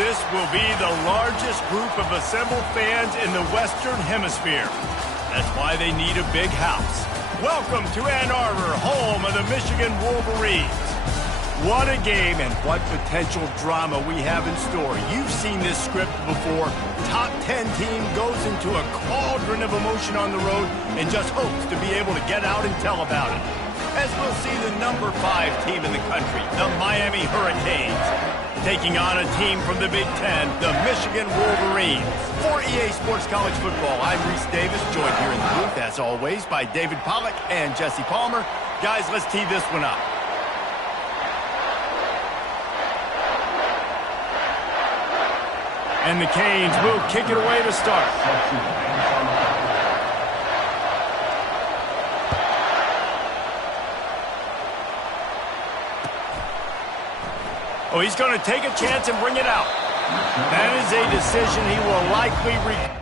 This will be the largest group of assembled fans in the Western Hemisphere. That's why they need a big house. Welcome to Ann Arbor, home of the Michigan Wolverines. What a game and what potential drama we have in store. You've seen this script before. Top 10 team goes into a cauldron of emotion on the road and just hopes to be able to get out and tell about it. As we'll see the number 5 team in the country, the Miami Hurricanes, taking on a team from the Big Ten, the Michigan Wolverines. For EA Sports College Football, I'm Reese Davis, joined here in the booth, as always, by David Pollack and Jesse Palmer. Guys, let's tee this one up. And the Canes will kick it away to start. Oh, he's going to take a chance and bring it out. That is a decision he will likely regret.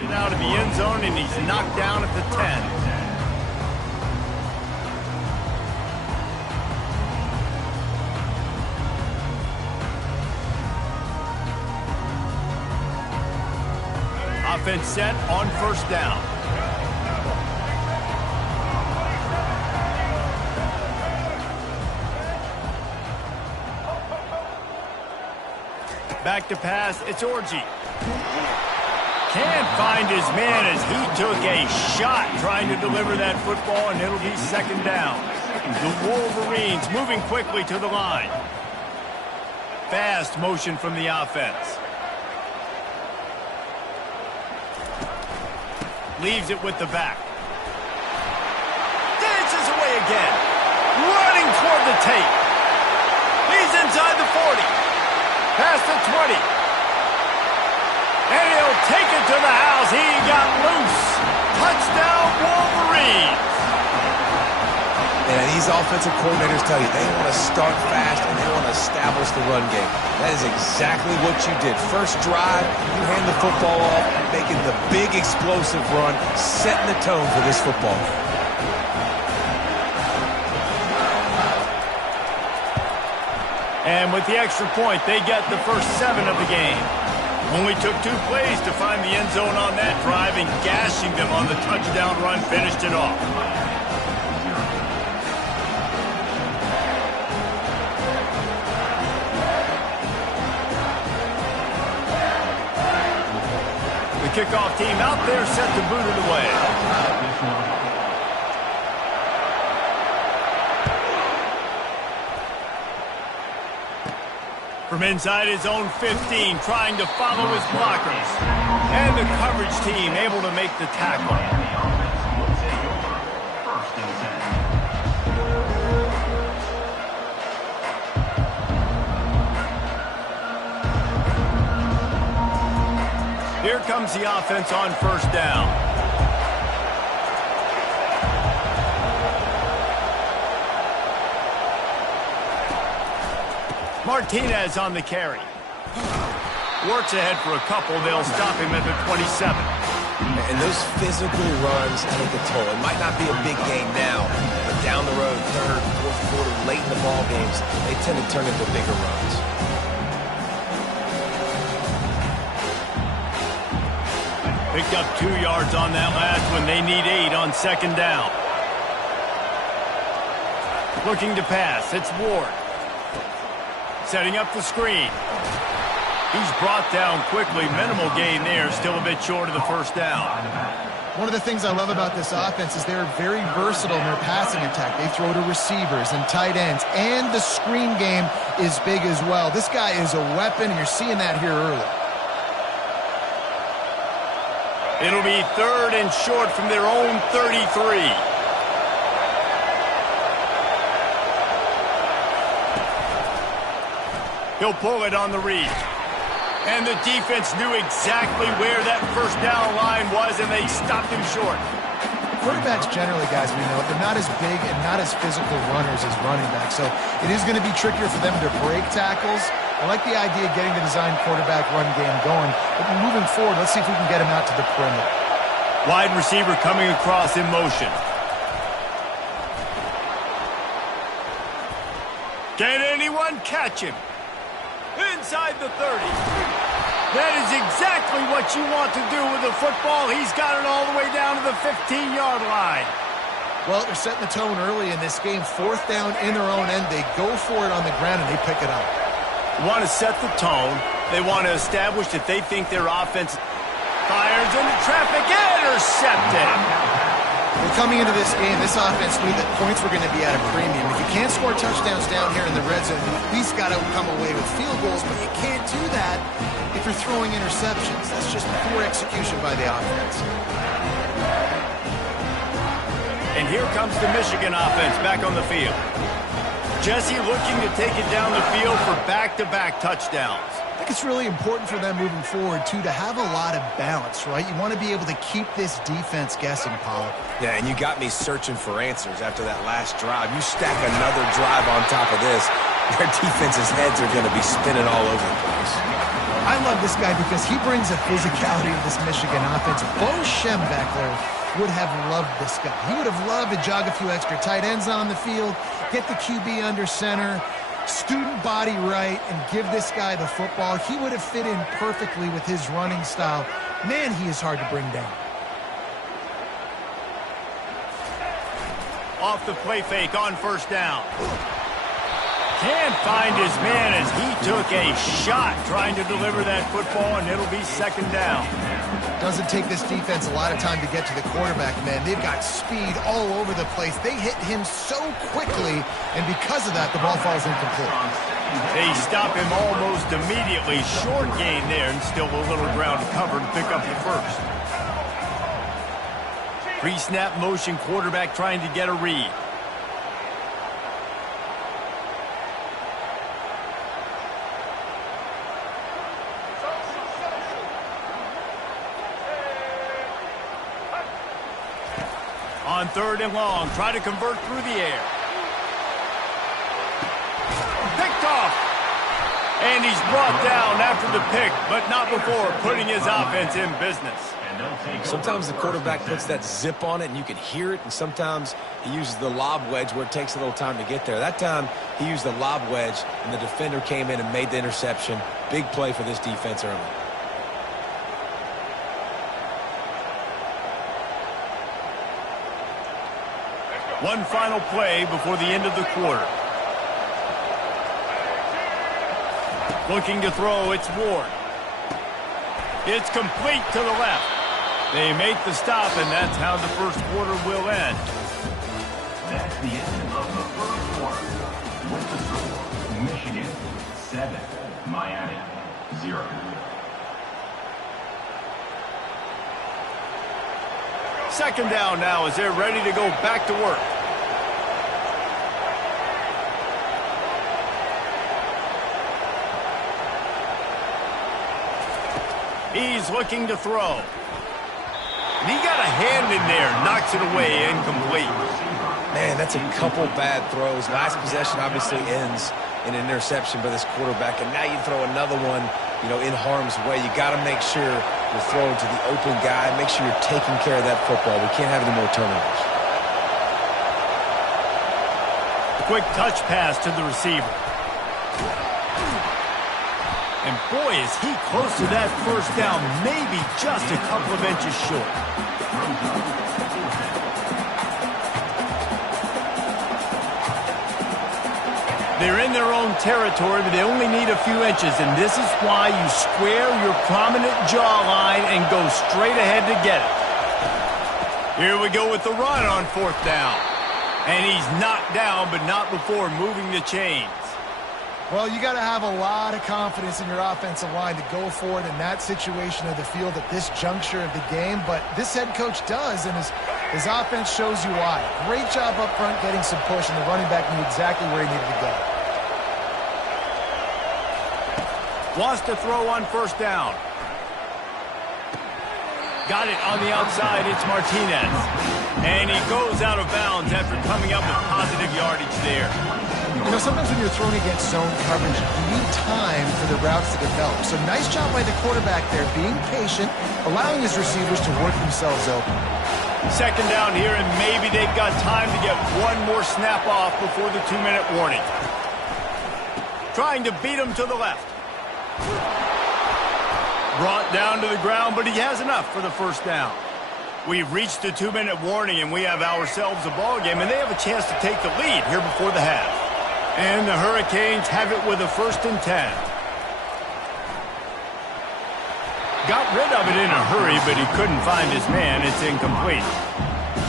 Get out of the end zone, and he's knocked down at the 10. Offense set on first down. Back to pass, it's Orji. Can't find his man as he took a shot trying to deliver that football, and it'll be second down. The Wolverines moving quickly to the line. Fast motion from the offense. Leaves it with the back. Dances away again. Running toward the tape. He's inside the 40. Past the 20. And he'll take it to the house. He got loose. Touchdown, Wolverines. And these offensive coordinators tell you they want to start fast and they want to establish the run game. That is exactly what you did. First drive, you hand the football off, making the big explosive run, setting the tone for this football. And with the extra point, they get the first 7 of the game. Only took 2 plays to find the end zone on that drive, and gashing them on the touchdown run finished it off. The kickoff team out there set to boot it away. From inside his own 15, trying to follow his blockers. And the coverage team able to make the tackle. Here comes the offense on first down. Martinez on the carry. Works ahead for a couple. They'll stop him at the 27. And those physical runs take a toll. It might not be a big game now, but down the road, third, fourth quarter, late in the ball games, they tend to turn into bigger runs. Picked up 2 yards on that last one. They need 8 on second down. Looking to pass. It's Ward. Setting up the screen. He's brought down quickly. Minimal gain there. Still a bit short of the first down. One of the things I love about this offense is they're very versatile in their passing attack. They throw to receivers and tight ends, and the screen game is big as well. This guy is a weapon, and you're seeing that here early. It'll be 3rd and short from their own 33. He'll pull it on the read. And the defense knew exactly where that first down line was, and they stopped him short. Quarterbacks generally, guys, we know, they're not as big and not as physical runners as running backs, so it is going to be trickier for them to break tackles. I like the idea of getting the design quarterback run game going, but moving forward, let's see if we can get him out to the perimeter. Wide receiver coming across in motion. Can anyone catch him? Inside the 30. That is exactly what you want to do with the football. He's got it all the way down to the 15-yard line. Well, they're setting the tone early in this game. 4th down in their own end. They go for it on the ground, and they pick it up. They want to set the tone. They want to establish that they think their offense fires into traffic. Intercepted. Well, coming into this game, this offense knew that points were going to be at a premium. If you can't score touchdowns down here in the red zone, you at least got to come away with field goals, but you can't do that if you're throwing interceptions. That's just poor execution by the offense. And here comes the Michigan offense back on the field. Jesse looking to take it down the field for back-to-back touchdowns. I think it's really important for them moving forward, too, to have a lot of balance, right? You want to be able to keep this defense guessing, Pollard. Yeah, and you got me searching for answers after that last drive. You stack another drive on top of this, their defense's heads are going to be spinning all over the place. I love this guy because he brings a physicality to this Michigan offense. Bo Schembechler would have loved this guy. He would have loved to jog a few extra tight ends on the field, get the QB under center, student body right, and give this guy the football. He would have fit in perfectly with his running style. Man, he is hard to bring down. Off the play fake on first down. Can't find his man as he took a shot trying to deliver that football, and it'll be second down. Doesn't take this defense a lot of time to get to the quarterback, man. They've got speed all over the place. They hit him so quickly, and because of that, the ball falls incomplete. They stop him almost immediately. Short gain there, and still a little ground covered to pick up the first. Pre-snap motion, quarterback trying to get a read. On 3rd and long, try to convert through the air. Picked off. And he's brought down after the pick, but not before putting his offense in business. Sometimes the quarterback puts that zip on it, and you can hear it, and sometimes he uses the lob wedge where it takes a little time to get there. That time, he used the lob wedge, and the defender came in and made the interception. Big play for this defense early. One final play before the end of the quarter. Looking to throw, it's Ward. It's complete to the left. They make the stop, and that's how the first quarter will end. That's the end of the first quarter. With the score, Michigan 7, Miami 0. Second down now as they're ready to go back to work. He's looking to throw. And he got a hand in there, knocks it away, incomplete. Man, that's a couple bad throws. Last possession obviously ends in an interception by this quarterback, and now you throw another one, in harm's way. You got to make sure you're throwing to the open guy. Make sure you're taking care of that football. We can't have any more turnovers. quick touch pass to the receiver. And boy, is he close to that first down, maybe just a couple of inches short. They're in their own territory, but they only need a few inches, and this is why you square your prominent jawline and go straight ahead to get it. Here we go with the run on fourth down. And he's knocked down, but not before moving the chains. Well, you got to have a lot of confidence in your offensive line to go for it in that situation of the field at this juncture of the game, but this head coach does, and his offense shows you why. Great job up front getting some push, and the running back knew exactly where he needed to go. Wants to throw on first down. Got it on the outside. It's Martinez. And he goes out of bounds after coming up with positive yardage there. You know, sometimes when you're thrown against zone coverage, you need time for the routes to develop. So nice job by the quarterback there, being patient, allowing his receivers to work themselves open. Second down here, and maybe they've got time to get one more snap off before the 2-minute warning. Trying to beat him to the left. Brought down to the ground, but he has enough for the first down. We've reached the 2-minute warning, and we have ourselves a ball game, and they have a chance to take the lead here before the half. And the Hurricanes have it with a 1st and 10. Got rid of it in a hurry, but he couldn't find his man. It's incomplete.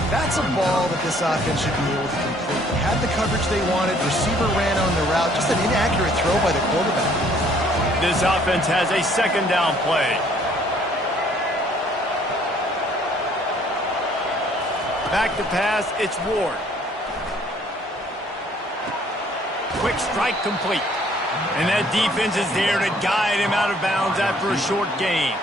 That's a ball that this offense should be able to complete. They had the coverage they wanted. Receiver ran on the route. Just an inaccurate throw by the quarterback. This offense has a second down play. Back to pass, it's Ward. Quick strike complete. And that defense is there to guide him out of bounds after a short gain.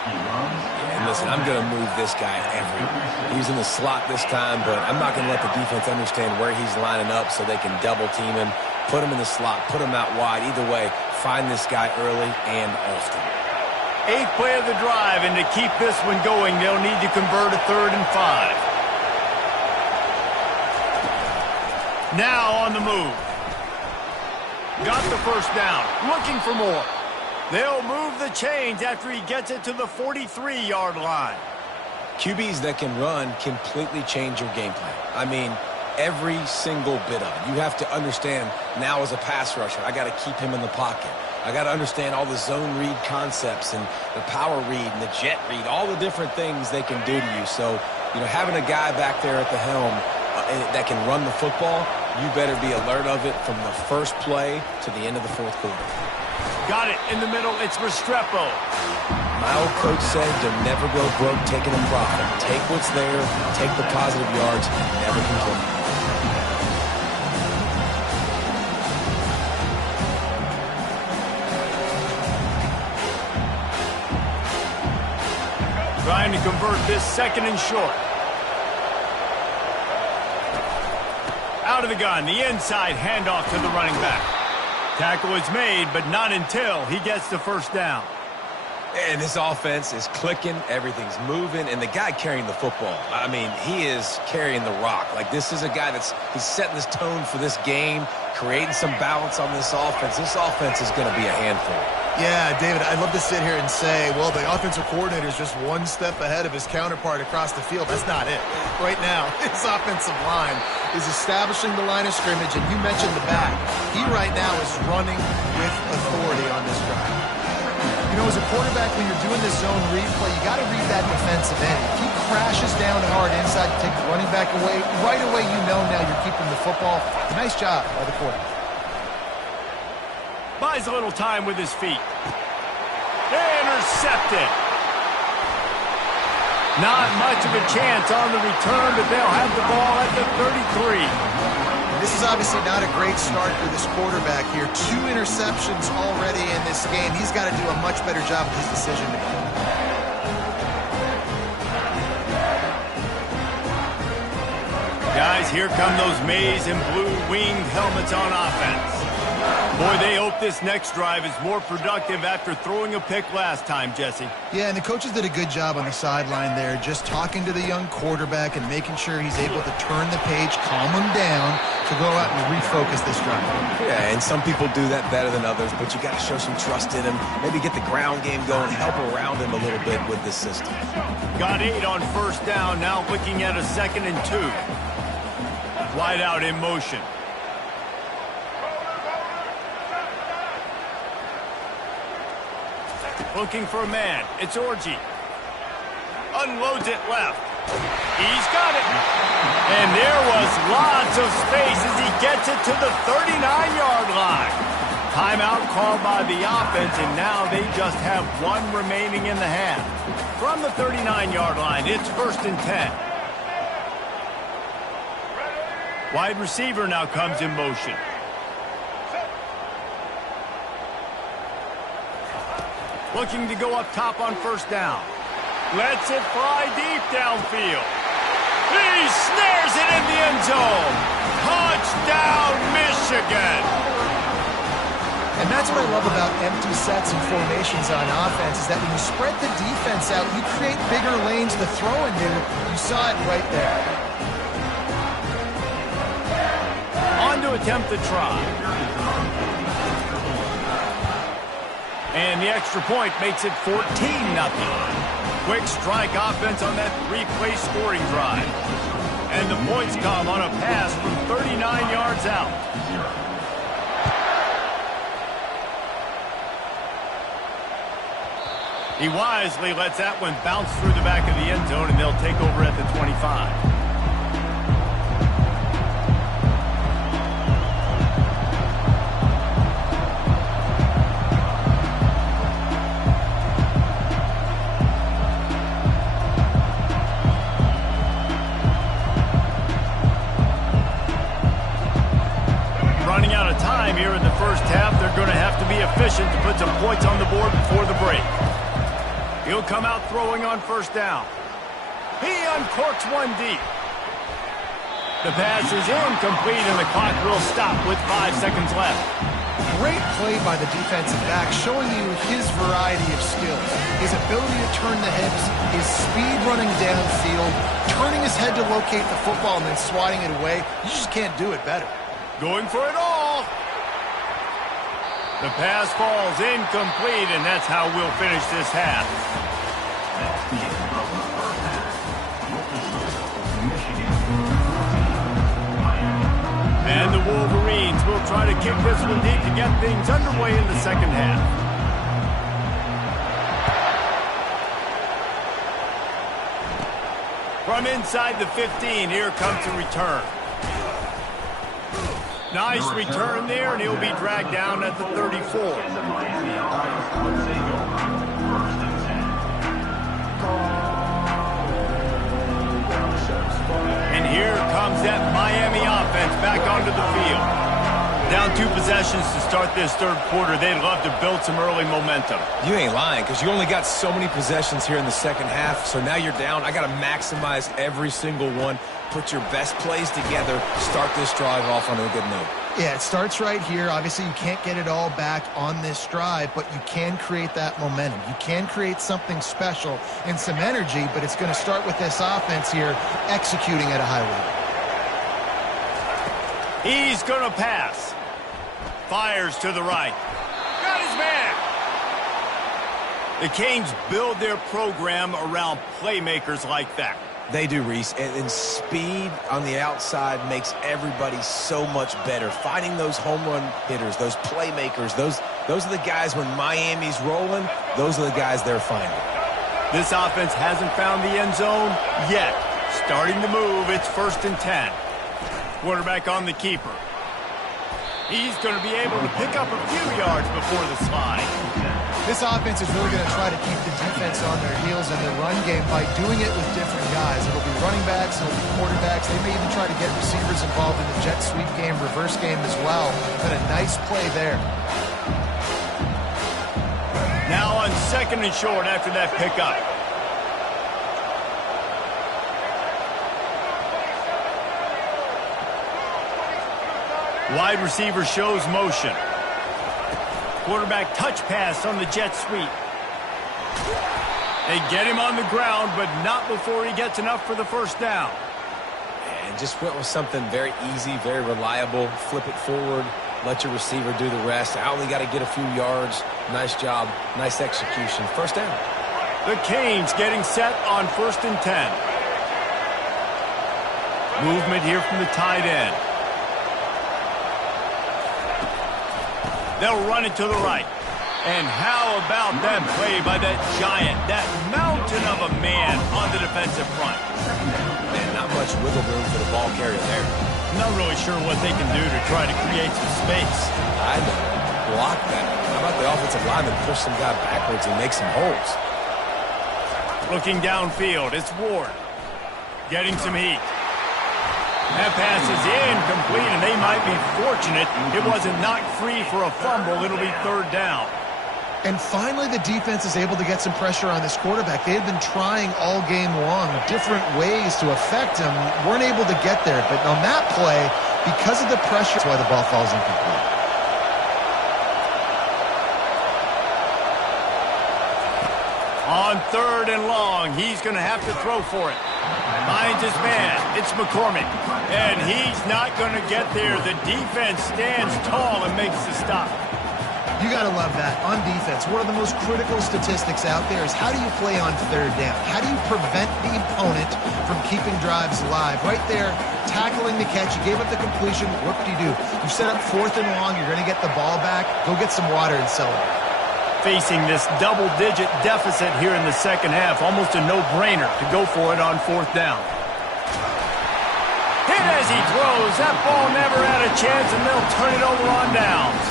And listen, I'm going to move this guy everywhere. He's in the slot this time, but I'm not going to let the defense understand where he's lining up so they can double team him, put him in the slot, put him out wide. Either way, find this guy early and often. 8th play of the drive, and to keep this one going, they'll need to convert a 3rd and 5. Now on the move. Got the first down. Looking for more. They'll move the chains after he gets it to the 43-yard line. QBs that can run completely change your game plan. I mean, every single bit of it. You have to understand now as a pass rusher, I got to keep him in the pocket. I got to understand all the zone read concepts and the power read and the jet read, all the different things they can do to you. So, you know, having a guy back there at the helm that can run the football, you better be alert of it from the first play to the end of the 4th quarter. Got it in the middle. It's Restrepo. My old coach said you'll never go broke taking a profit. Take what's there, take the positive yards, and never complain. Trying to convert this 2nd and short. Out of the gun, the inside handoff to the running back. Tackle is made, but not until he gets the first down. And this offense is clicking, everything's moving, and the guy carrying the football, I mean, he is carrying the rock. Like, this is a guy he's setting this tone for this game, creating some balance on this offense. This offense is going to be a handful. Yeah, David, I'd love to sit here and say, well, the offensive coordinator is just one step ahead of his counterpart across the field. That's not it. Right now, his offensive line is establishing the line of scrimmage, and you mentioned the back. He right now is running with authority on this drive. You know, as a quarterback, when you're doing this zone read play, you got to read that defensive end. If he crashes down hard inside to take the running back away, right away you know now you're keeping the football. Nice job by the quarterback. Buys a little time with his feet. Intercepted. Not much of a chance on the return, but they'll have the ball at the 33. This is obviously not a great start for this quarterback here. 2 interceptions already in this game. He's got to do a much better job with his decision making. Guys, here come those maize and blue winged helmets on offense. Boy, they hope this next drive is more productive after throwing a pick last time, Jesse. Yeah, and the coaches did a good job on the sideline there, just talking to the young quarterback and making sure he's able to turn the page, calm him down, to go out and refocus this drive. Yeah, and some people do that better than others, but you got to show some trust in him. Maybe get the ground game going, help around him a little bit with this system. Got 8 on first down, now looking at a 2nd and 2. Wide out in motion. Looking for a man. It's Orji. Unloads it left. He's got it. And there was lots of space as he gets it to the 39-yard line. Timeout called by the offense, and now they just have 1 remaining in the half. From the 39-yard line, it's 1st and 10. Wide receiver now comes in motion. Looking to go up top on first down. Lets it fly deep downfield. He snares it in the end zone. Touchdown, Michigan. And that's what I love about empty sets and formations on offense, is that when you spread the defense out, you create bigger lanes to throw into. You saw it right there. On to attempt the try. And the extra point makes it 14-0. Quick strike offense on that 3-play scoring drive. And the points come on a pass from 39 yards out. He wisely lets that one bounce through the back of the end zone, and they'll take over at the 25. Here in the first half, they're going to have to be efficient to put some points on the board before the break. He'll come out throwing on first down. He uncorks one deep. The pass is incomplete, and the clock will stop with 5 seconds left. Great play by the defensive back, showing you his variety of skills. His ability to turn the hips, his speed running downfield, turning his head to locate the football and then swatting it away. You just can't do it better. Going for it all. The pass falls incomplete, and that's how we'll finish this half. That's the end of the first half. Michigan, Miami. And the Wolverines will try to kick this one deep to get things underway in the second half. From inside the 15, here comes the return. Nice return there, and he'll be dragged down at the 34. And here comes that Miami offense back onto the field. Down 2 possessions to start this third quarter. They'd love to build some early momentum. You ain't lying, because you only got so many possessions here in the second half, so now you're down. I got to maximize every single one. Put your best plays together. Start this drive off on a good note. Yeah, it starts right here. Obviously, you can't get it all back on this drive, but you can create that momentum. You can create something special and some energy, but it's going to start with this offense here executing at a high level. He's going to pass. Fires to the right. Got his man. The Canes build their program around playmakers like that. They do, Reese, and speed on the outside makes everybody so much better. Finding those home run hitters, those playmakers, those are the guys when Miami's rolling, those are the guys they're finding. This offense hasn't found the end zone yet. Starting to move, it's 1st and 10. Quarterback on the keeper. He's going to be able to pick up a few yards before the slide. This offense is really going to try to keep the defense on their heels in the run game by doing it with different guys. It'll be running backs, it'll be quarterbacks. They may even try to get receivers involved in the jet sweep game, reverse game as well. But a nice play there. Now on 2nd and short after that pickup. Wide receiver shows motion. Quarterback touch pass on the jet sweep. They get him on the ground, but not before he gets enough for the first down. And just went with something very easy, very reliable. Flip it forward, let your receiver do the rest. I only got to get a few yards. Nice job, nice execution. First down. The Canes getting set on 1st and 10. Movement here from the tight end. They'll run it to the right. And how about that play by that giant, that mountain of a man on the defensive front? Man, not much wiggle room for the ball carrier there. Not really sure what they can do to try to create some space. I know. Block that. How about the offensive lineman push some guy backwards and make some holes? Looking downfield, it's Ward. Getting some heat. That pass is incomplete, and they might be fortunate it wasn't knocked free for a fumble. It'll be 3rd down. And finally, the defense is able to get some pressure on this quarterback. They had been trying all game long different ways to affect him. Weren't able to get there. But on that play, because of the pressure, that's why the ball falls incomplete. On 3rd and long, he's going to have to throw for it. Finds his man. It's McCormick. And he's not going to get there. The defense stands tall and makes the stop. You got to love that. On defense, one of the most critical statistics out there is how do you play on 3rd down? How do you prevent the opponent from keeping drives alive? Right there, tackling the catch. You gave up the completion. What do? You set up 4th and long. You're going to get the ball back. Go get some water and celebrate. Facing this double-digit deficit here in the second half, almost a no-brainer to go for it on 4th down. Hit as he throws. That ball never had a chance, and they'll turn it over on downs.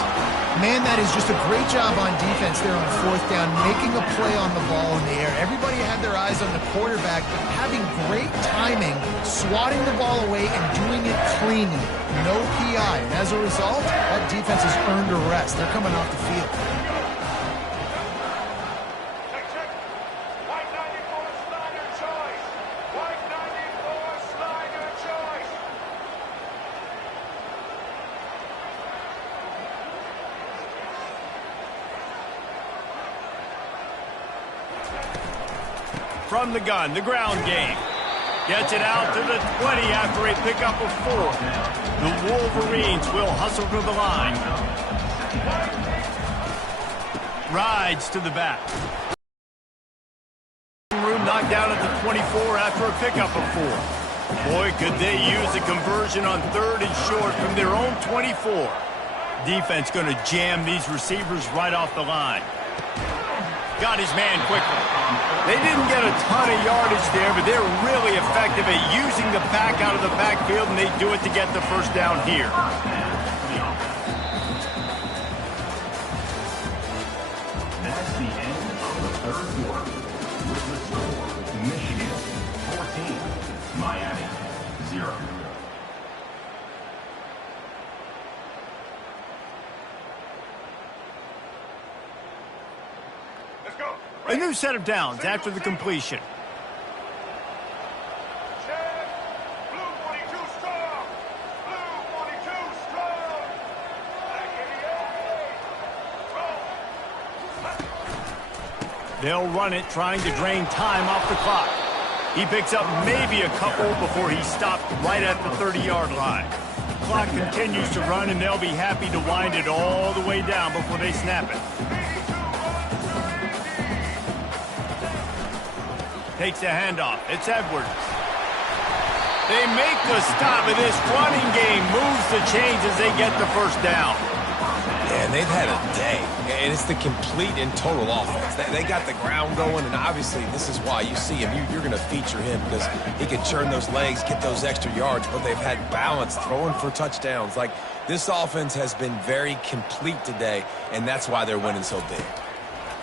Man, that is just a great job on defense there on 4th down, making a play on the ball in the air. Everybody had their eyes on the quarterback, but having great timing, swatting the ball away and doing it cleanly. No PI. And as a result, that defense has earned a rest. They're coming off the field. From the gun, the ground game. Gets it out to the 20 after a pickup of 4. The Wolverines will hustle to the line. Rides to the back. Room knocked down at the 24 after a pickup of 4. Boy, could they use a conversion on 3rd and short from their own 24. Defense going to jam these receivers right off the line. Got his man quickly. They didn't get a ton of yardage there, but they're really effective at using the back out of the backfield, and they do it to get the 1st down here. That's the end of the 3rd quarter. With the score, Michigan 14, Miami 0. A new set of downs after the completion. They'll run it, trying to drain time off the clock. He picks up maybe a couple before he stopped right at the 30-yard line. Clock continues to run, and they'll be happy to wind it all the way down before they snap it. Takes a handoff. It's Edwards. They make the stop, and this running game moves the chains as they get the 1st down. And they've had a day, and it's the complete and total offense. They got the ground going, and obviously this is why you see him. You're going to feature him because he can churn those legs, get those extra yards, but they've had balance throwing for touchdowns. Like, this offense has been very complete today, and that's why they're winning so big.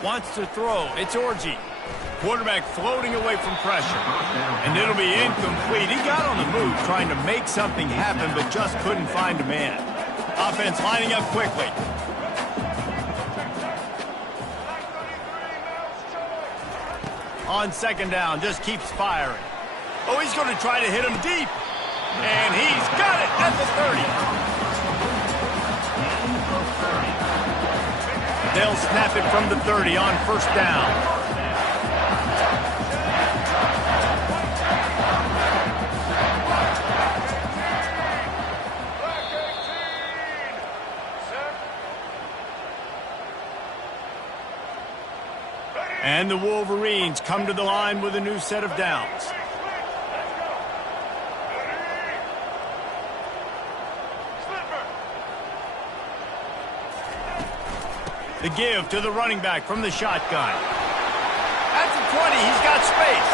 Wants to throw. It's Orji. Quarterback floating away from pressure. And it'll be incomplete. He got on the move trying to make something happen, but just couldn't find a man. Offense lining up quickly. On 2nd down, just keeps firing. Oh, he's going to try to hit him deep. And he's got it at the 30. They'll snap it from the 30 on 1st down. And the Wolverines come to the line with a new set of downs. The give to the running back from the shotgun. At the 20, he's got space.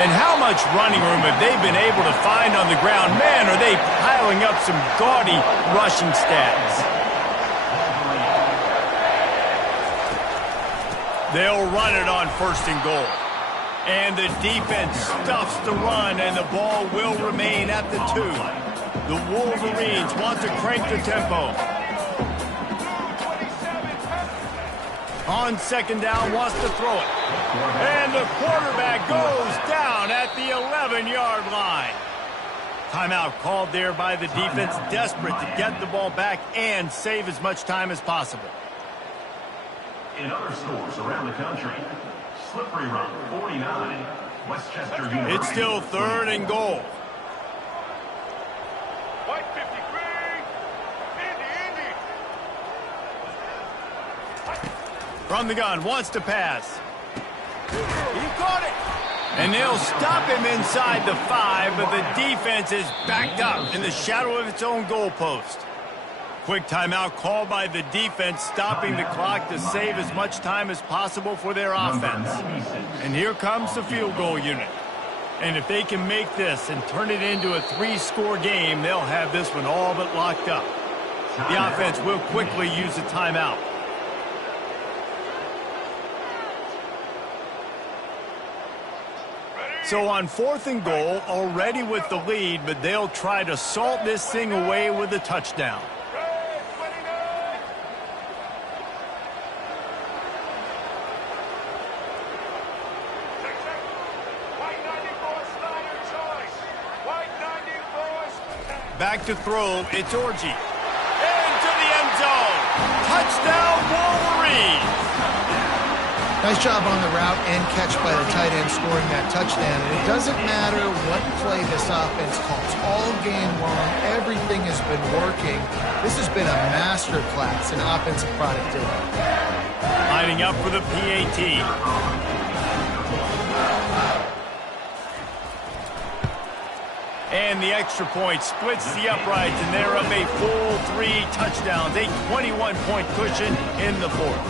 And how much running room have they been able to find on the ground? Man, are they piling up some gaudy rushing stats. They'll run it on 1st and goal. And the defense stuffs the run, and the ball will remain at the 2. The Wolverines want to crank the tempo. On 2nd down, wants to throw it. And the quarterback goes down at the 11-yard line. Timeout called there by the defense, desperate to get the ball back and save as much time as possible. In other scores around the country, Slippery Rock 49, Westchester University. It's still 3rd and goal. White 53, Indy. From the gun, wants to pass. He caught it. And they'll stop him inside the 5, but the defense is backed up in the shadow of its own goalpost. Quick timeout called by the defense, stopping the clock to save as much time as possible for their offense. And here comes the field goal unit. And if they can make this and turn it into a 3-score game, they'll have this one all but locked up. The offense will quickly use a timeout. So on 4th and goal, already with the lead, but they'll try to salt this thing away with a touchdown. Back to throw, it's Orji. Into the end zone. Touchdown, Wolverines. Nice job on the route and catch by the tight end scoring that touchdown. And it doesn't matter what play this offense calls. All game long, everything has been working. This has been a master class in offensive productivity. Lining up for the PAT. And the extra point splits the uprights, and they're up a full 3 touchdowns, a 21-point cushion in the 4th.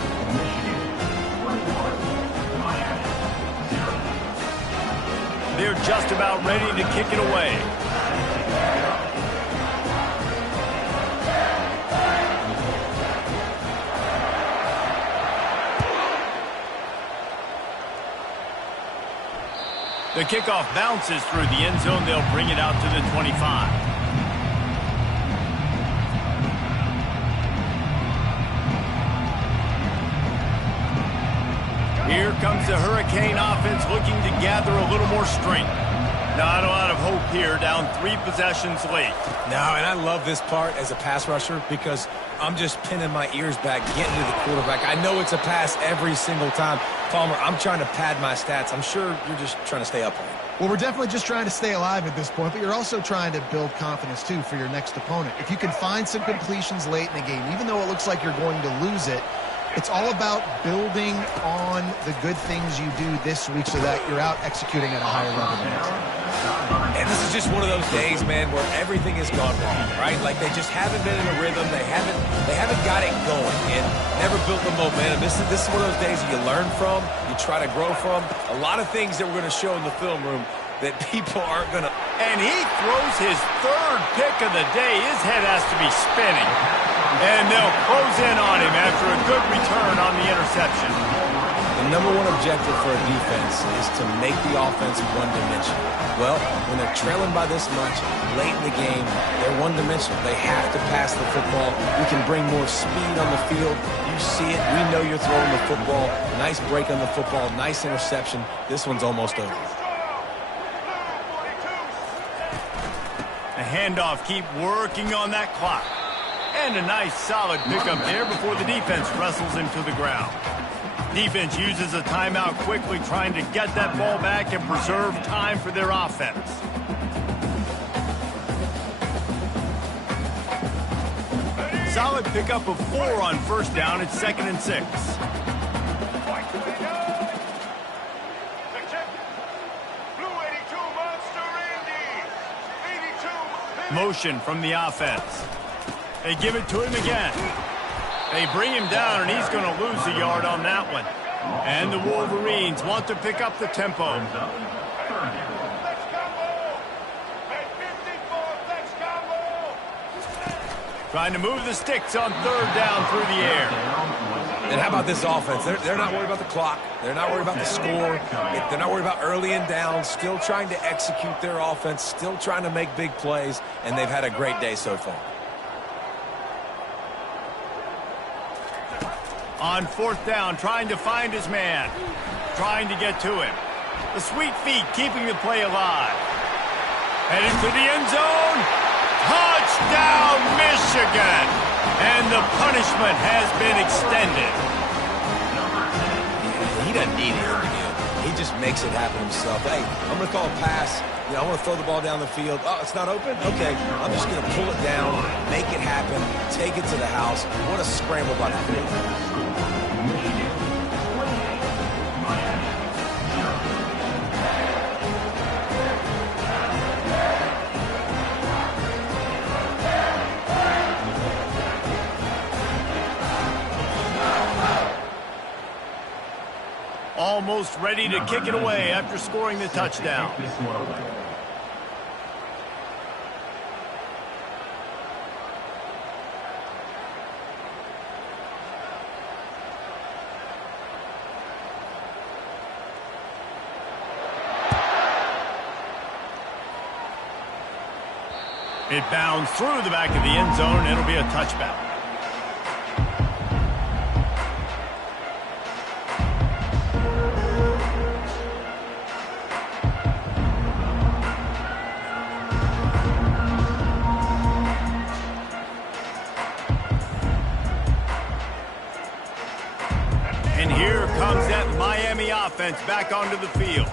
They're just about ready to kick it away. The kickoff bounces through the end zone. They'll bring it out to the 25. Here comes the Hurricane offense looking to gather a little more strength. Not a lot of hope here, down 3 possessions late. No, and I love this part as a pass rusher because I'm just pinning my ears back, getting to the quarterback. I know it's a pass every single time. Palmer, I'm trying to pad my stats. I'm sure you're just trying to stay up on it. Well, we're definitely just trying to stay alive at this point, but you're also trying to build confidence, too, for your next opponent. If you can find some completions late in the game, even though it looks like you're going to lose it, it's all about building on the good things you do this week so that you're out executing at a higher level than next. And this is just one of those days, man, where everything has gone wrong, right? Like they just haven't been in a rhythm. They haven't got it going and never built the momentum. This is one of those days that you learn from, you try to grow from. A lot of things that we're going to show in the film room that people aren't going to. And he throws his 3rd pick of the day. His head has to be spinning. And they'll close in on him after a good return on the interception. The number one objective for a defense is to make the offense one-dimensional. Well, when they're trailing by this much, late in the game, they're one-dimensional. They have to pass the football. We can bring more speed on the field. You see it. We know you're throwing the football. Nice break on the football. Nice interception. This one's almost over. A handoff, keep working on that clock. And a nice solid pickup there before the defense wrestles him to the ground. Defense uses a timeout quickly, trying to get that ball back and preserve time for their offense. Solid pickup of 4 on 1st down. It's 2nd and 6. Motion from the offense. They give it to him again. They bring him down, and he's going to lose a yard on that one. And the Wolverines want to pick up the tempo. Trying to move the sticks on third down through the air. And how about this offense? They're not worried about the clock. They're not worried about the score. They're not worried about early and down. Still trying to execute their offense. Still trying to make big plays. And they've had a great day so far. On fourth down, trying to find his man. Trying to get to him. The sweet feet keeping the play alive. Headed to the end zone. Touchdown, Michigan! And the punishment has been extended. He doesn't need it. He just makes it happen himself. Hey, I'm going to call a pass. I want to throw the ball down the field. Oh, it's not open? Okay, I'm just going to pull it down, make it happen, take it to the house. What a scramble by the field. Almost ready to kick it away after scoring the touchdown. It bounds through the back of the end zone. It'll be a touchback. And here comes that Miami offense back onto the field.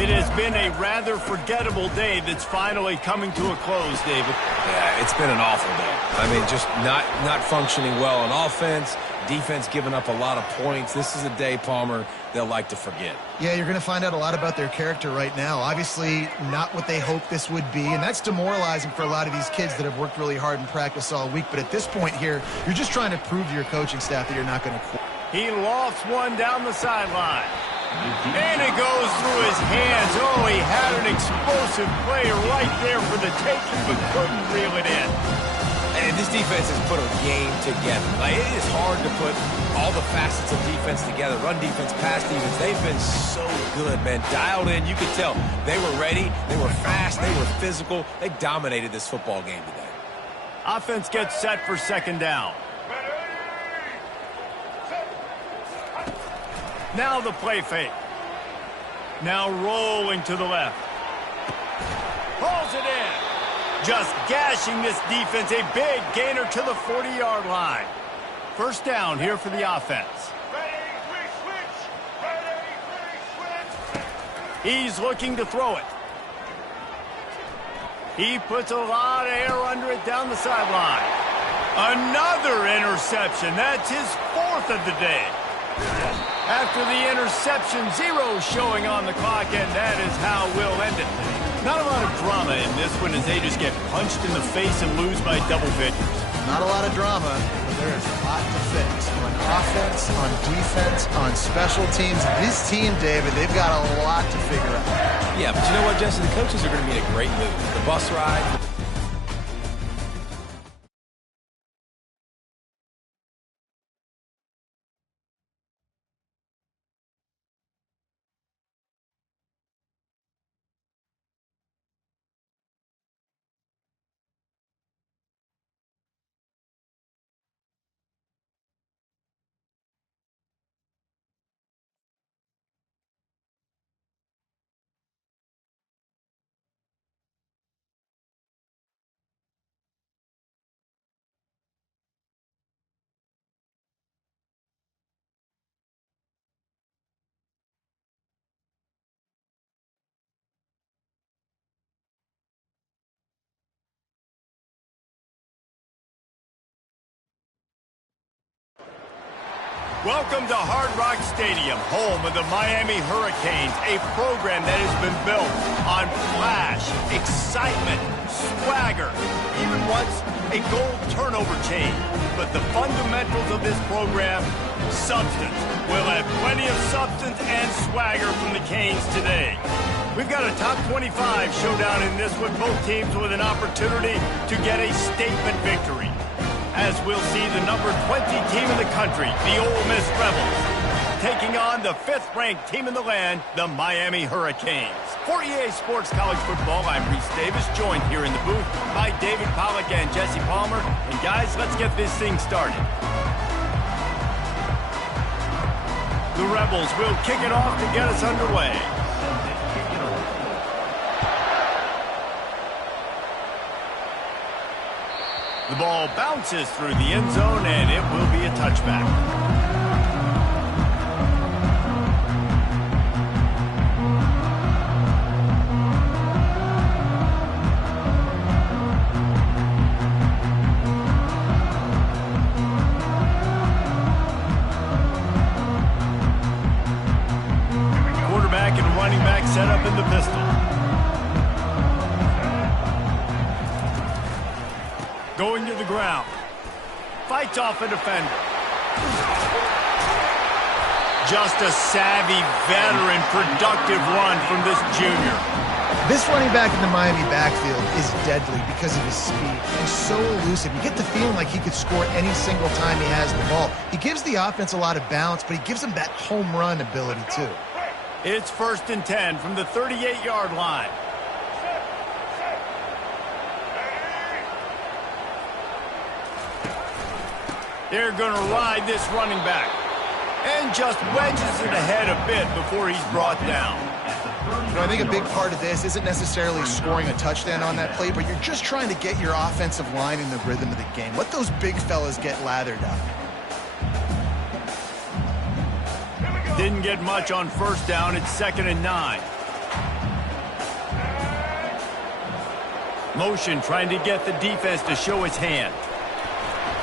It has been a rather forgettable day that's finally coming to a close, David. Yeah, it's been an awful day. I mean, just not functioning well on offense, defense giving up a lot of points. This is a day, Palmer, they'll like to forget. Yeah, you're going to find out a lot about their character right now. Obviously, not what they hoped this would be, and that's demoralizing for a lot of these kids that have worked really hard in practice all week. But at this point here, you're just trying to prove to your coaching staff that you're not going to quit. He lofts one down the sideline. And it goes through his hands. Oh, he had an explosive play right there for the taking, but couldn't reel it in. And this defense has put a game together. Like, it is hard to put all the facets of defense together. Run defense, pass defense. They've been so good, man. Dialed in. You could tell they were ready. They were fast. They were physical. They dominated this football game today. Offense gets set for second down. Now the play fake. Now rolling to the left. Pulls it in. Just gashing this defense. A big gainer to the 40-yard line. First down here for the offense. He's looking to throw it. He puts a lot of air under it down the sideline. Another interception. That's his fourth of the day. After the interception, 0 showing on the clock, and that is how we'll end it. Not a lot of drama in this one as they just get punched in the face and lose by double figures. Not a lot of drama, but there is a lot to fix. On offense, on defense, on special teams. This team, David, they've got a lot to figure out. Yeah, but you know what, Justin? The coaches are going to be in a great mood. The bus ride, Welcome to Hard Rock Stadium, home of the Miami Hurricanes, a program that has been built on flash, excitement, swagger, even once a goal turnover chain. But the fundamentals of this program, substance. We'll have plenty of substance and swagger from the Canes today. We've got a top 25 showdown in this with both teams with an opportunity to get a statement victory, as we'll see the number 20 team in the country, the Ole Miss Rebels, taking on the 5th-ranked team in the land, the Miami Hurricanes. For EA Sports College Football, I'm Reese Davis, joined here in the booth by David Pollack and Jesse Palmer. And guys, let's get this thing started. The Rebels will kick it off to get us underway. The ball bounces through the end zone, and it will be a touchback. Quarterback and running back set up in the pistol. Going to the ground. Fights off a defender. Just a savvy, veteran, productive run from this junior. This running back in the Miami backfield is deadly because of his speed. He's so elusive. You get the feeling like he could score any single time he has the ball. He gives the offense a lot of balance, but he gives them that home run ability too. It's 1st and 10 from the 38-yard line. They're going to ride this running back. And just wedges it ahead a bit before he's brought down. You know, I think a big part of this isn't necessarily scoring a touchdown on that play, but you're just trying to get your offensive line in the rhythm of the game. Let those big fellas get lathered up. Didn't get much on 1st down. It's 2nd and 9. Motion trying to get the defense to show its hand.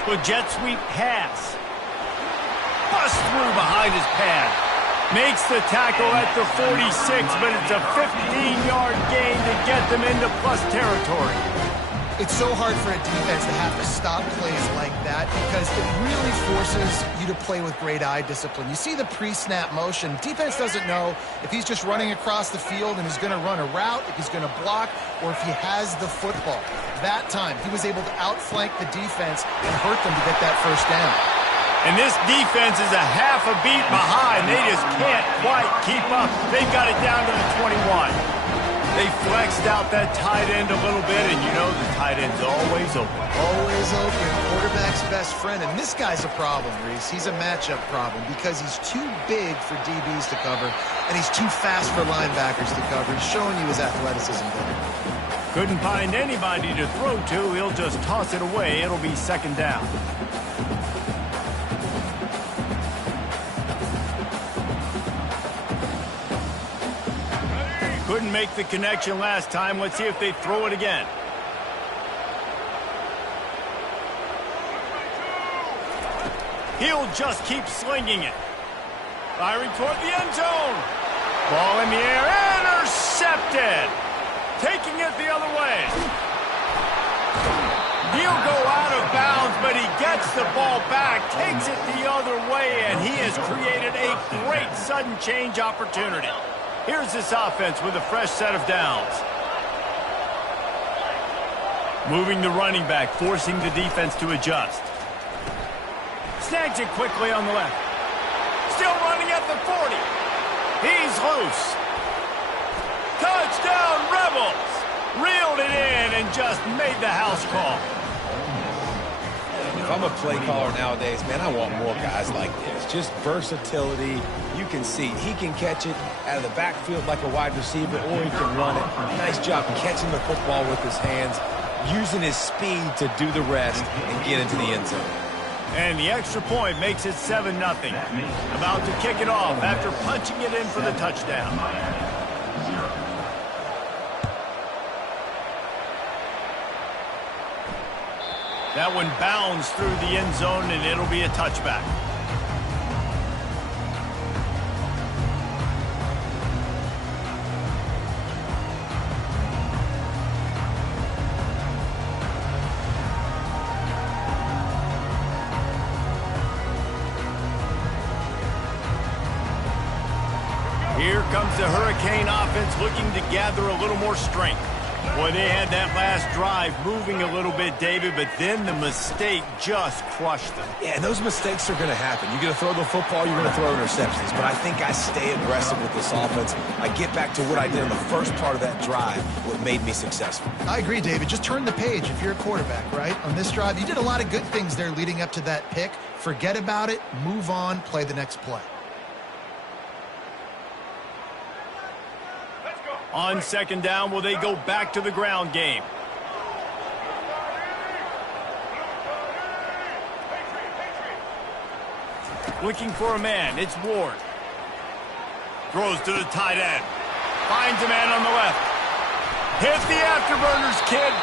With jet sweep pass. Busts through behind his pad. Makes the tackle at the 46, but it's a 15-yard gain to get them into plus territory. It's so hard for a defense to have to stop plays like that because it really forces you to play with great eye discipline. You see the pre-snap motion. Defense doesn't know if he's just running across the field and he's going to run a route, if he's going to block, or if he has the football. That time, he was able to outflank the defense and hurt them to get that 1st down. And this defense is a half a beat behind. They just can't quite keep up. They've got it down to the 21. They flexed out that tight end a little bit, and you know the tight end's always open. Always open. Quarterback's best friend. And this guy's a problem, Reese. He's a matchup problem because he's too big for DBs to cover, and he's too fast for linebackers to cover. He's showing you his athleticism there. Couldn't find anybody to throw to. He'll just toss it away. It'll be 2nd down. Couldn't make the connection last time. Let's see if they throw it again. He'll just keep slinging it. Firing toward the end zone. Ball in the air. Intercepted. Taking it the other way. He'll go out of bounds, but he gets the ball back, takes it the other way, and he has created a great sudden change opportunity. Here's this offense with a fresh set of downs. Moving the running back, forcing the defense to adjust. Snags it quickly on the left. Still running at the 40. He's loose. Touchdown, Rebels! Reeled it in and just made the house call. If I'm a play caller nowadays, man, I want more guys like this. Just versatility. You can see he can catch it out of the backfield like a wide receiver, or he can run it. Nice job catching the football with his hands, using his speed to do the rest and get into the end zone. And the extra point makes it 7-0. About to kick it off after punching it in for the touchdown. That one bounds through the end zone, and it'll be a touchback. offense looking to gather a little more strength. Boy, they had that last drive moving a little bit, David, but then the mistake just crushed them. Yeah, and those mistakes are going to happen. You're going to throw the football, you're going to throw interceptions. But I think I stay aggressive with this offense. I get back to what I did in the first part of that drive, what made me successful. I agree, David. Just turn the page if you're a quarterback, right? On this drive, you did a lot of good things there leading up to that pick. Forget about it, move on, play the next play. On second down, will they go back to the ground game? Looking for a man, it's Ward. Throws to the tight end. Finds a man on the left. Hit the afterburners, kid.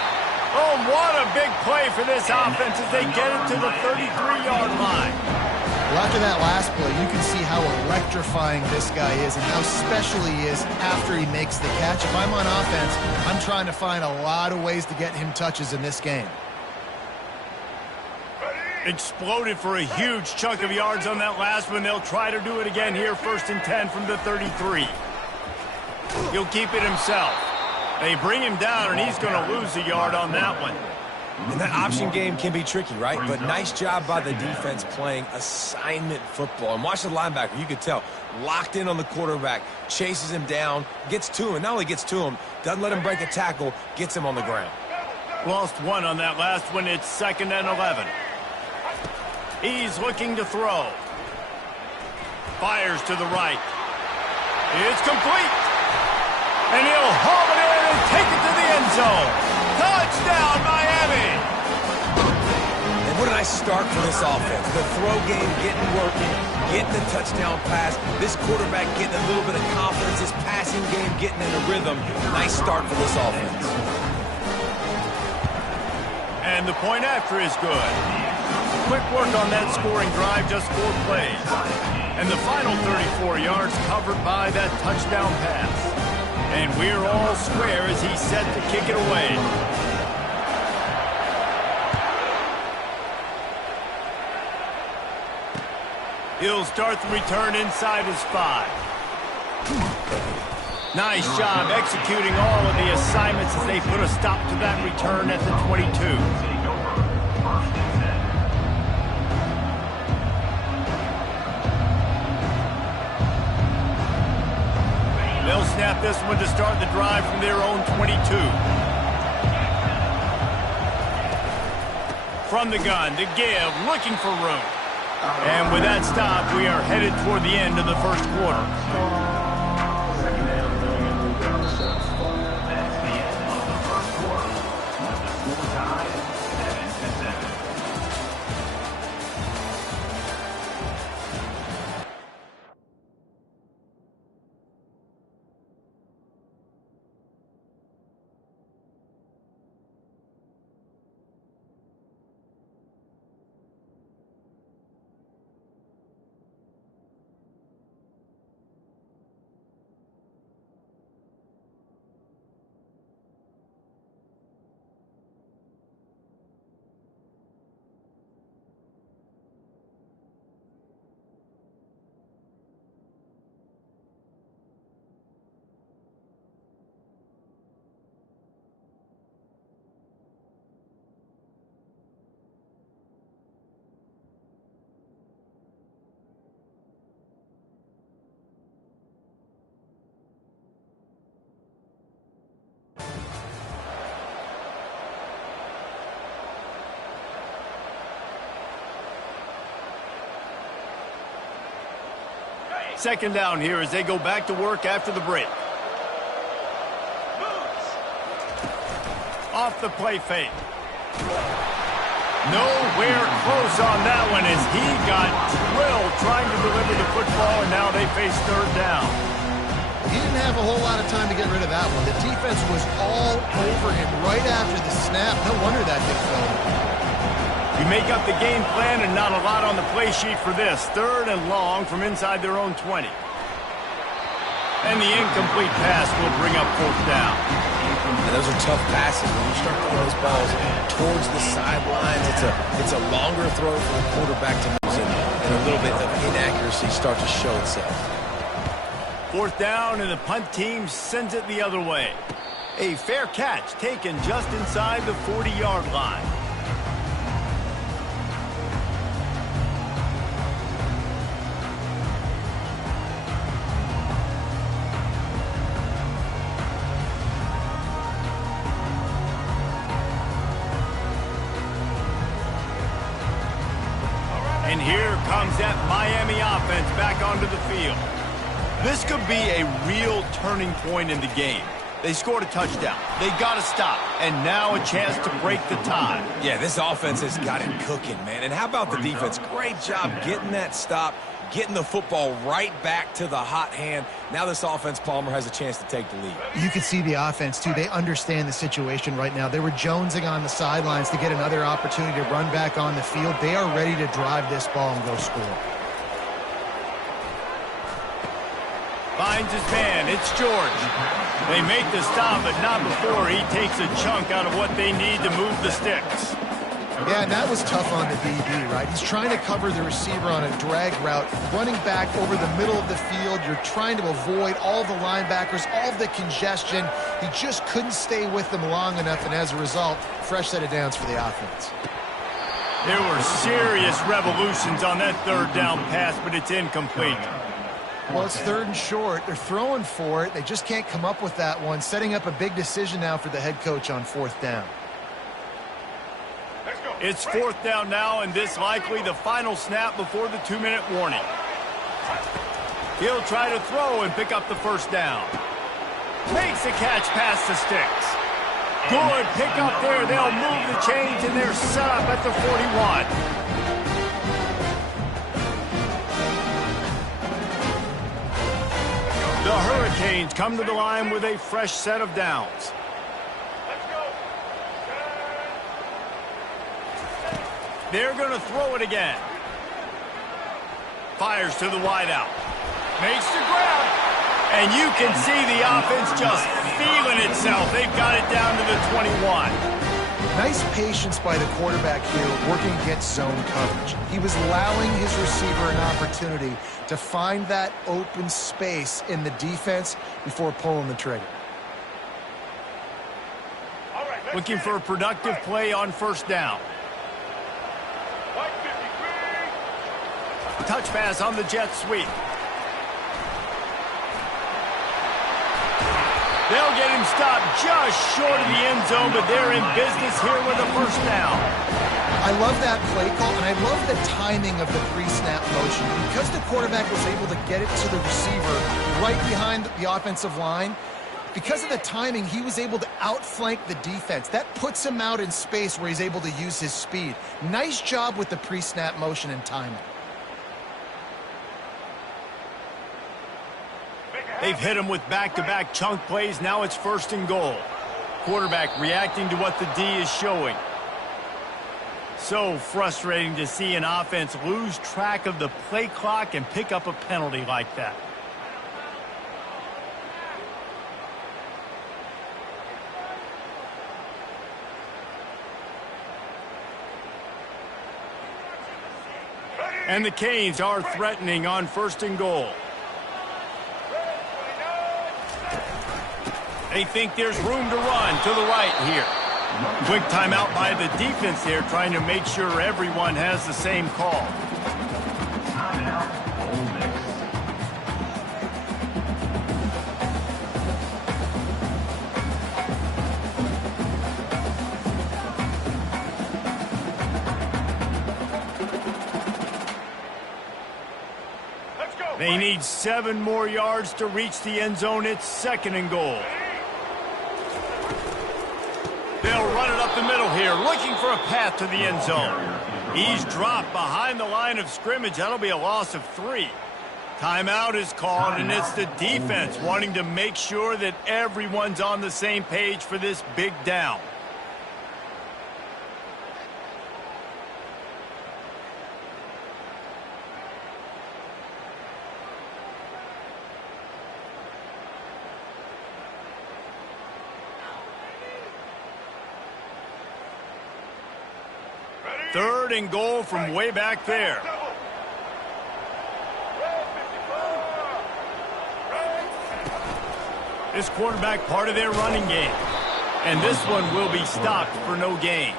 Oh, what a big play for this offense as they get it to the 33-yard line. Well, after that last play, you can see how electrifying this guy is and how special he is after he makes the catch. If I'm on offense, I'm trying to find a lot of ways to get him touches in this game. Exploded for a huge chunk of yards on that last one. They'll try to do it again here, 1st and 10 from the 33. He'll keep it himself. They bring him down, and he's going to lose a yard on that one. And that option game can be tricky, right? But nice job by the defense playing assignment football. And watch the linebacker. You could tell. Locked in on the quarterback. Chases him down. Gets to him. And not only gets to him, doesn't let him break a tackle. Gets him on the ground. Lost one on that last one. It's 2nd and 11. He's looking to throw. Fires to the right. It's complete. And he'll haul it in and take it to the end zone. Touchdown, Miami! And what a nice start for this offense. The throw game getting working, getting the touchdown pass. This quarterback getting a little bit of confidence. His passing game getting in a rhythm. Nice start for this offense. And the point after is good. Quick work on that scoring drive, just 4 plays. And the final 34 yards covered by that touchdown pass. And we're all square as he's set to kick it away. He'll start the return inside his 5. Nice job executing all of the assignments as they put a stop to that return at the 22. They'll snap this one to start the drive from their own 22. From the gun, to give, looking for room. And with that stop, we are headed toward the end of the first quarter. That's the end of the first quarter. With the score tied 7-7. Second down here as they go back to work after the break. Off the play fake. Nowhere close on that one as he got drilled trying to deliver the football, and now they face 3rd down. He didn't have a whole lot of time to get rid of that one. The defense was all over him right after the snap. No wonder that thing fell. You make up the game plan and not a lot on the play sheet for this. 3rd and long from inside their own 20. And the incomplete pass will bring up 4th down. And those are tough passes. When you start throwing those balls towards the sidelines, it's a longer throw for the quarterback to lose it, and a little bit of inaccuracy start to show itself. Fourth down, and the punt team sends it the other way. A fair catch taken just inside the 40-yard line. And here comes that Miami offense back onto the field. This could be a real turning point in the game. They scored a touchdown. They got to stop. And now a chance to break the tie. Yeah, this offense has got it cooking, man. And how about the defense? Great job getting that stop, getting the football right back to the hot hand. Now this offense, Palmer, has a chance to take the lead. You can see the offense, too. They understand the situation right now. They were jonesing on the sidelines to get another opportunity to run back on the field. They are ready to drive this ball and go score. Finds his man. It's George. They make the stop, but not before he takes a chunk out of what they need to move the sticks. Yeah, and that was tough on the DB, right? He's trying to cover the receiver on a drag route, running back over the middle of the field. You're trying to avoid all the linebackers, all of the congestion. He just couldn't stay with them long enough, and as a result, fresh set of downs for the offense. There were serious revolutions on that third down pass, but it's incomplete. Well, it's third and short. They're throwing for it. They just can't come up with that one, setting up a big decision now for the head coach on fourth down. It's fourth down now, and this likely the final snap before the 2-minute warning. He'll try to throw and pick up the first down. Makes the catch past the sticks. Good pick up there. They'll move the chains, and they're set up at the 41. The Hurricanes come to the line with a fresh set of downs. They're going to throw it again. Fires to the wideout. Makes the grab. And you can see the offense just feeling itself. They've got it down to the 21. Nice patience by the quarterback here, working against zone coverage. He was allowing his receiver an opportunity to find that open space in the defense before pulling the trigger. Looking for a productive play on first down. Touch pass on the jet sweep. They'll get him stopped just short of the end zone, but they're in business here with a first down. I love that play call, and I love the timing of the pre-snap motion. Because the quarterback was able to get it to the receiver right behind the offensive line, because of the timing, he was able to outflank the defense. That puts him out in space where he's able to use his speed. Nice job with the pre-snap motion and timing. They've hit him with back-to-back chunk plays. Now it's first and goal. Quarterback reacting to what the D is showing. So frustrating to see an offense lose track of the play clock and pick up a penalty like that. And the Canes are threatening on first and goal. They think there's room to run to the right here. Quick timeout by the defense there, trying to make sure everyone has the same call. Timeout, Ole Miss. They need 7 more yards to reach the end zone. It's second and goal. They'll run it up the middle here, looking for a path to the end zone. He's dropped behind the line of scrimmage. That'll be a loss of 3. Timeout is called, and it's the defense wanting to make sure that everyone's on the same page for this big down. Third and goal from way back there. This quarterback part of their running game. And this one will be stopped for no gain.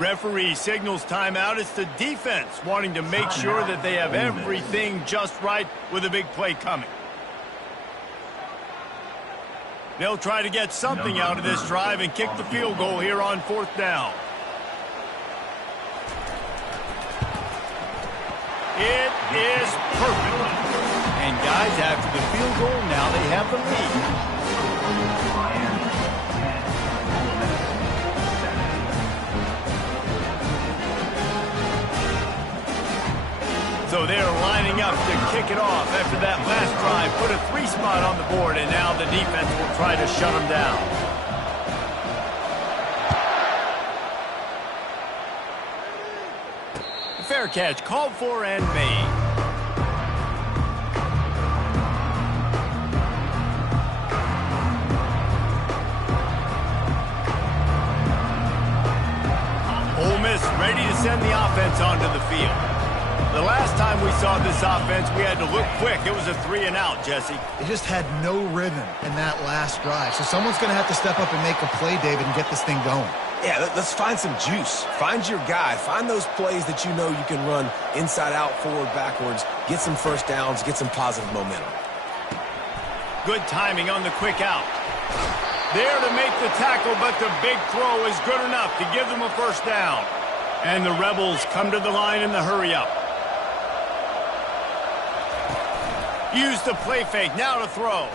Referee signals timeout. It's the defense wanting to make sure that they have everything just right with a big play coming. They'll try to get something out of this drive and kick the field goal here on 4th down. It is perfect. And guys, after the field goal, now they have the lead. So they're lining up to kick it off after that last drive. Put a 3 spot on the board, and now the defense will try to shut them down. Fair catch called for and made. Ole Miss ready to send the offense onto the field. The last time we saw this offense, we had to look quick. It was a 3-and-out, Jesse. They just had no rhythm in that last drive. So someone's going to have to step up and make a play, David, and get this thing going. Yeah, let's find some juice. Find your guy. Find those plays that you know you can run inside out, forward, backwards. Get some first downs. Get some positive momentum. Good timing on the quick out. There to make the tackle, but the big throw is good enough to give them a first down. And the Rebels come to the line in the hurry-up. Use the play fake, now to throw.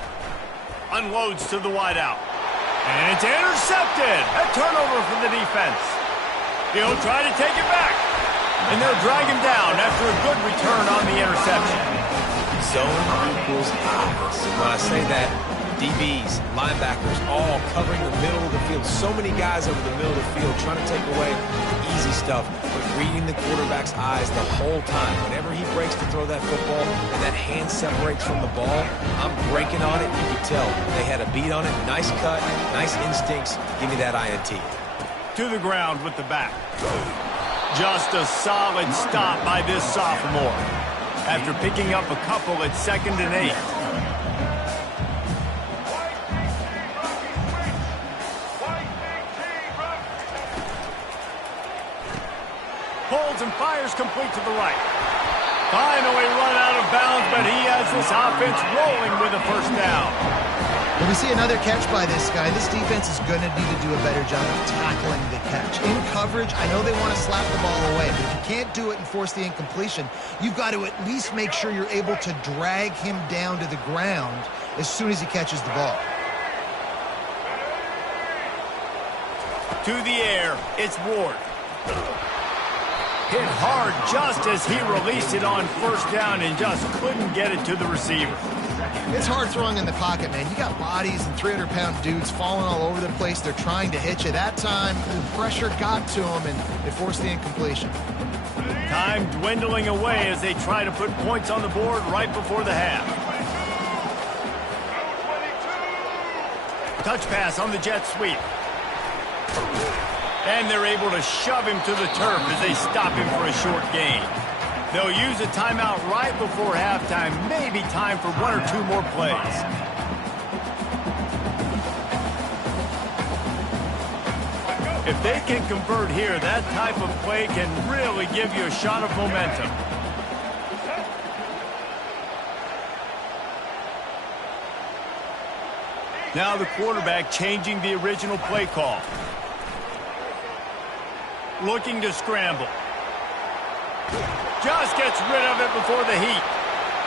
Unloads to the wideout. And it's intercepted. A turnover for the defense. He'll try to take it back. And they'll drag him down after a good return on the interception. Zone equals eyes. When I say that, DBs, linebackers, all covering the middle of the field. So many guys over the middle of the field trying to take away the easy stuff, but reading the quarterback's eyes the whole time. Whenever he breaks to throw that football and that hand separates from the ball, I'm breaking on it. You can tell they had a beat on it. Nice cut, nice instincts. Give me that INT. To the ground with the back. Just a solid stop by this sophomore. After picking up a couple at 2nd and 8. Holds and fires complete to the right. Finally run out of bounds, but he has this offense rolling with a first down. When we see another catch by this guy, this defense is going to need to do a better job of tackling the catch. In coverage, I know they want to slap the ball away, but if you can't do it and force the incompletion, you've got to at least make sure you're able to drag him down to the ground as soon as he catches the ball. To the air, it's Ward. Hit hard just as he released it on first down and just couldn't get it to the receiver. It's hard throwing in the pocket, man. You got bodies and 300-pound dudes falling all over the place. They're trying to hit you. That time, the pressure got to them, and they forced the incompletion. Time dwindling away as they try to put points on the board right before the half. Touch pass on the jet sweep. And they're able to shove him to the turf as they stop him for a short gain. They'll use a timeout right before halftime. Maybe time for 1 or 2 more plays. If they can convert here, that type of play can really give you a shot of momentum. Now the quarterback changing the original play call. Looking to scramble. Just gets rid of it before the heat.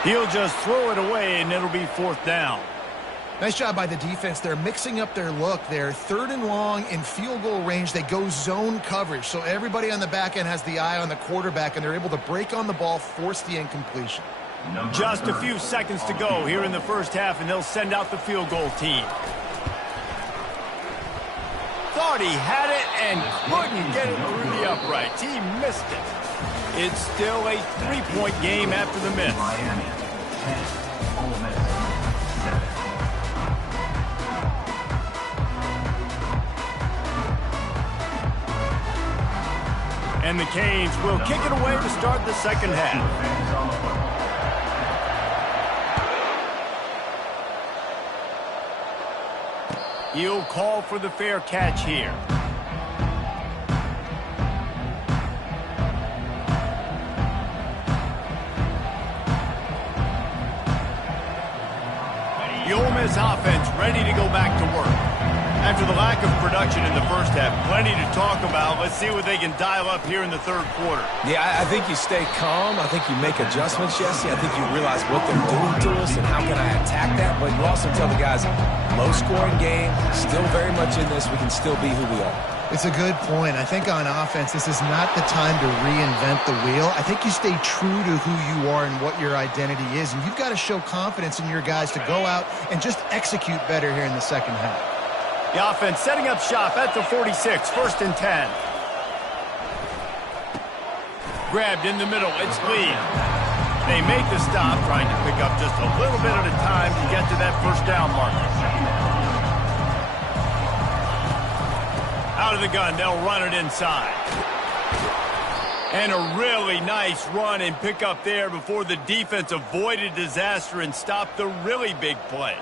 He'll just throw it away, and it'll be 4th down. Nice job by the defense. They're mixing up their look. They're 3rd and long in field goal range. They go zone coverage, so everybody on the back end has the eye on the quarterback, and they're able to break on the ball, force the incompletion. Just a few seconds to go here in the first half, and they'll send out the field goal team. Thought he had it and couldn't get it through the uprights. He missed it. It's still a 3-point game after the miss. Miami, 10, Ole Miss, 7. And the Canes will kick it away to start the second half. He'll call for the fair catch here. The Ole Miss offense ready to go back to work. After the lack of production in the first half, plenty to talk about. Let's see what they can dial up here in the third quarter. Yeah, I think you stay calm. I think you make adjustments, Jesse. I think you realize what they're doing to us and how can I attack that. But you also tell the guys, low-scoring game, still very much in this. We can still be who we are. It's a good point. I think on offense, this is not the time to reinvent the wheel. I think you stay true to who you are and what your identity is. And you've got to show confidence in your guys to go out and just execute better here in the second half. The offense setting up shop at the 46, 1st and 10. Grabbed in the middle, it's Lee. They make the stop, trying to pick up just a little bit at a time to get to that first down marker. Out of the gun, they'll run it inside. And a really nice run and pick up there before the defense avoided disaster and stopped the really big play.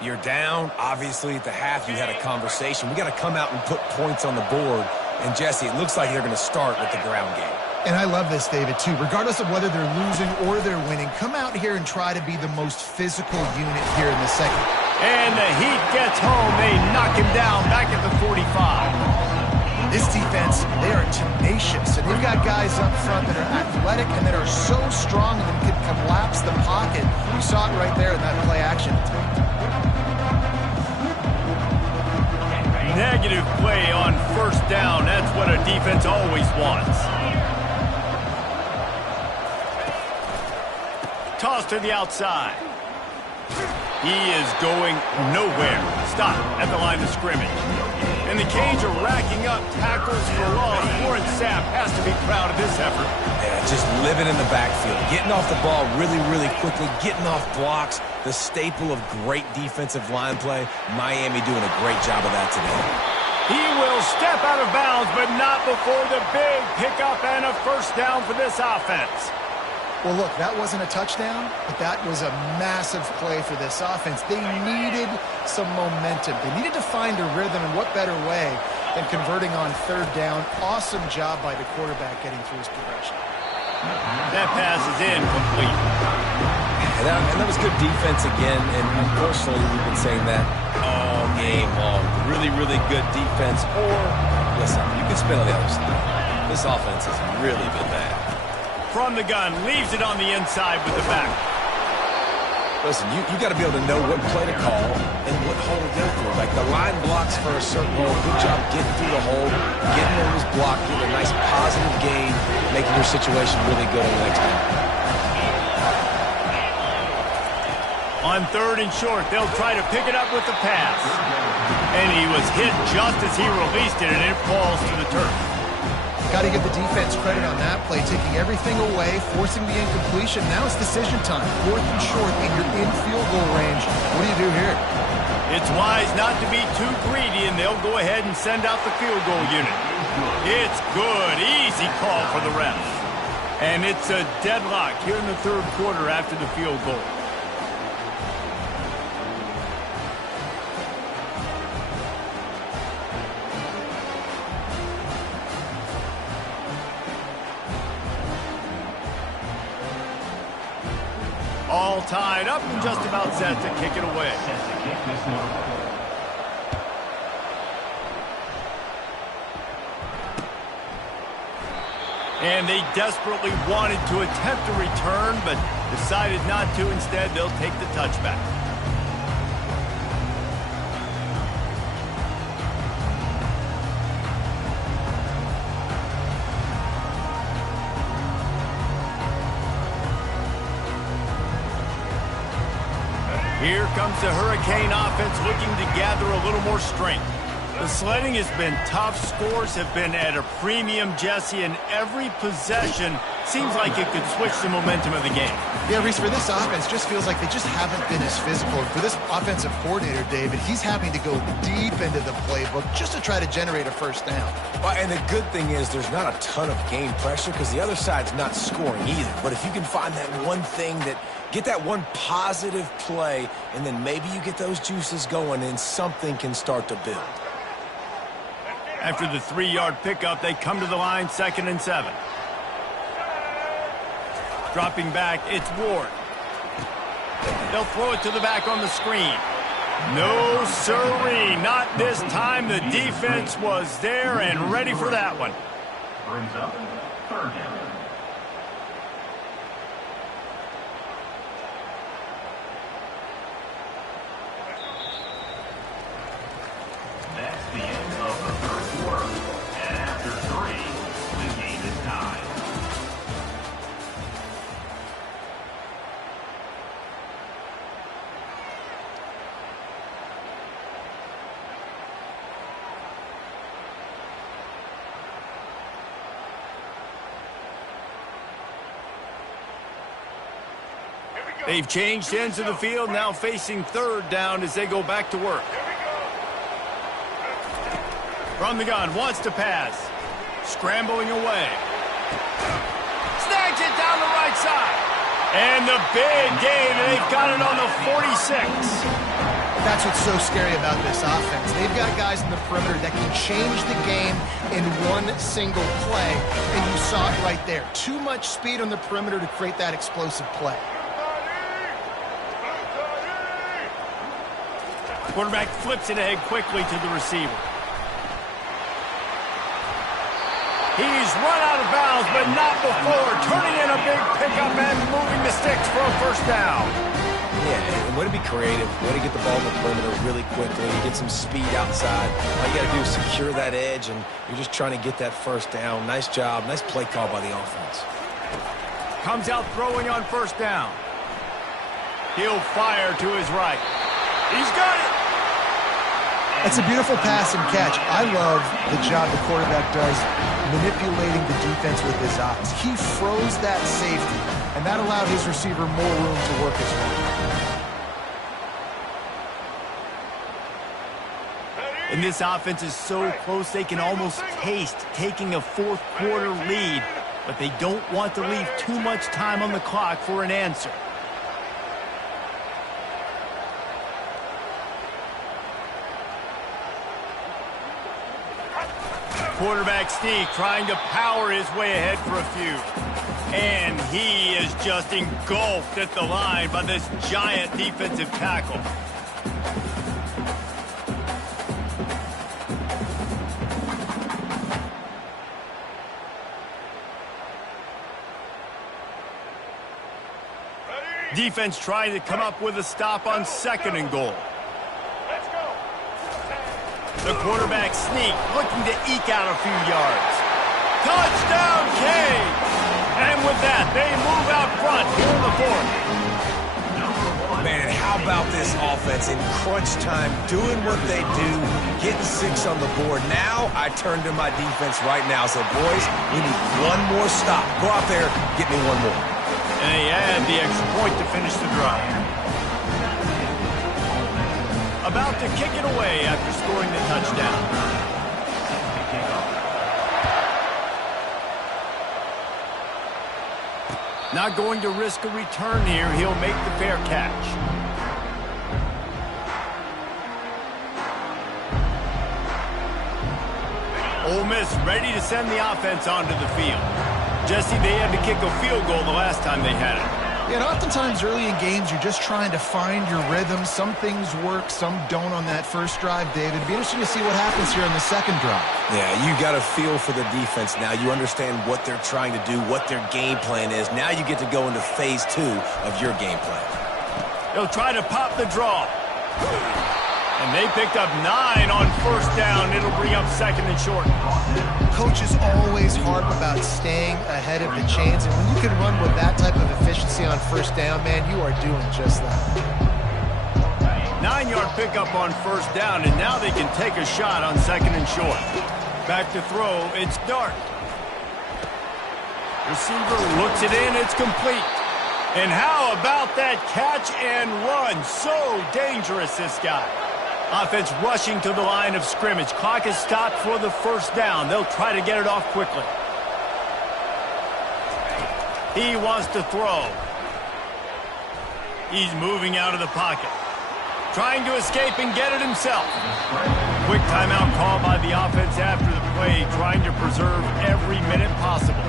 You're down. Obviously, at the half, you had a conversation. We got to come out and put points on the board. And, Jesse, it looks like they're going to start with the ground game. And I love this, David, too. Regardless of whether they're losing or they're winning, come out here and try to be the most physical unit here in the second. And the Heat gets home. They knock him down back at the 45. This defense, they are tenacious. And they've got guys up front that are athletic and that are so strong that can collapse the pocket. You saw it right there in that play action. Negative play on first down. That's what a defense always wants. Toss to the outside. He is going nowhere. Stop at the line of scrimmage. And the Canes are racking up tackles for loss. Warren Sapp has to be proud of this effort. Yeah, just living in the backfield. Getting off the ball really, really quickly. Getting off blocks. The staple of great defensive line play. Miami doing a great job of that today. He will step out of bounds, but not before the big pickup and a first down for this offense. Well, look, that wasn't a touchdown, but that was a massive play for this offense. They needed some momentum. They needed to find a rhythm, and what better way than converting on third down. Awesome job by the quarterback getting through his progression. That pass is incomplete. And that was good defense again, and unfortunately, we've been saying that all game long. Really, really good defense, or, listen, you can spin on the other side. This offense has really been bad. From the gun, leaves it on the inside with the back. Listen, you got to be able to know what play to call and what hole to go through. Like the line blocks for a certain hole. Good job getting through the hole, getting in this block, getting a nice positive gain, making your situation really good on the next time. On third and short, they'll try to pick it up with the pass. And he was hit just as he released it, and it falls to the turf. Got to give the defense credit on that play, taking everything away, forcing the incompletion. Now it's decision time. 4th and short, and you're in field goal range. What do you do here? It's wise not to be too greedy, and they'll go ahead and send out the field goal unit. It's good. Easy call for the ref. And it's a deadlock here in the third quarter after the field goal. All tied up and just about set to kick it away. And they desperately wanted to attempt a return, but decided not to. Instead, they'll take the touchback. Here comes the Hurricane offense looking to gather a little more strength. The sledding has been tough. Scores have been at a premium, Jesse, and every possession seems like it could switch the momentum of the game. Yeah, Reese, for this offense, just feels like they just haven't been as physical. For this offensive coordinator, David, he's having to go deep into the playbook just to try to generate a first down. Well, and the good thing is there's not a ton of game pressure because the other side's not scoring either. But if you can find that one thing get that one positive play, and then maybe you get those juices going and something can start to build. After the 3-yard pickup, they come to the line, 2nd and 7. Dropping back, it's Ward. They'll throw it to the back on the screen. No siree, not this time. The defense was there and ready for that one. Brings up 3rd down. That's the end of the 3rd quarter. And after 3, the game is tied. They've changed ends of the field, now facing 3rd down as they go back to work. From the gun, wants to pass. Scrambling away. Snags it down the right side. And the big gain, and they've got it on the 46. That's what's so scary about this offense. They've got guys in the perimeter that can change the game in one single play, and you saw it right there. Too much speed on the perimeter to create that explosive play. Quarterback flips it ahead quickly to the receiver. He's run out of bounds, but not before. Turning in a big pickup and moving the sticks for a first down. Yeah, and way to be creative. Way to get the ball in the perimeter really quickly. Get some speed outside. All you got to do is secure that edge, and you're just trying to get that first down. Nice job. Nice play call by the offense. Comes out throwing on first down. He'll fire to his right. He's got it. It's a beautiful pass and catch. I love the job the quarterback does manipulating the defense with his eyes. He froze that safety, and that allowed his receiver more room to work his way. And this offense is so close they can almost taste taking a 4th quarter lead, but they don't want to leave too much time on the clock for an answer. Quarterback sneak trying to power his way ahead for a few. And he is just engulfed at the line by this giant defensive tackle. Defense trying to come up with a stop on 2nd and goal. The quarterback sneak, looking to eke out a few yards. Touchdown, Kane! And with that, they move out front here in the 4th. Man, how about this offense in crunch time, doing what they do, getting 6 on the board. Now, I turn to my defense right now and say, boys, we need one more stop. Go out there, get me one more. And they add the extra point to finish the drive. About to kick it away after scoring the touchdown. Not going to risk a return here. He'll make the fair catch. Ole Miss ready to send the offense onto the field. Jesse, they had to kick a field goal the last time they had it. Yeah, and oftentimes early in games, you're just trying to find your rhythm. Some things work, some don't on that first drive, David. It'd be interesting to see what happens here on the 2nd drive. Yeah, you got a feel for the defense now. You understand what they're trying to do, what their game plan is. Now you get to go into phase 2 of your game plan. They'll try to pop the draw. And they picked up 9 on first down. It'll bring up 2nd and short. Coaches always harp about staying ahead of the chains, and when you can run with that type of efficiency on first down, man, you are doing just that. 9-yard pickup on first down, and now they can take a shot on 2nd and short. Back to throw, it's Dart. Receiver looks it in, it's complete. And how about that catch and run? So dangerous, this guy. Offense rushing to the line of scrimmage. Clock is stopped for the first down. They'll try to get it off quickly. He wants to throw. He's moving out of the pocket. Trying to escape and get it himself. Quick timeout call by the offense after the play, trying to preserve every minute possible.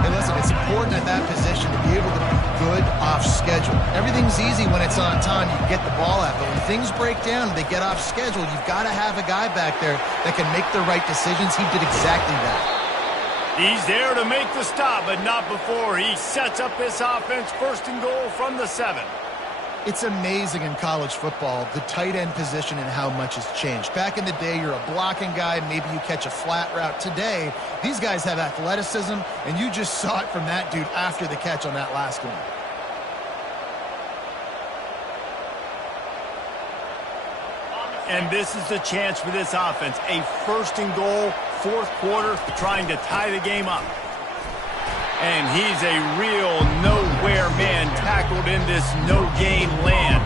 Hey, listen, it's important at that position to be able to be good off schedule. Everything's easy when it's on time. You can get the ball out. But when things break down and they get off schedule, you've got to have a guy back there that can make the right decisions. He did exactly that. He's there to make the stop, but not before. He sets up this offense 1st and goal from the 7. It's amazing in college football, the tight end position and how much has changed. Back in the day, you're a blocking guy, maybe you catch a flat route. Today, these guys have athleticism, and you just saw it from that dude after the catch on that last one. And this is the chance for this offense. A 1st and goal, 4th quarter, trying to tie the game up. And he's a real nowhere man tackled in this no-gain land.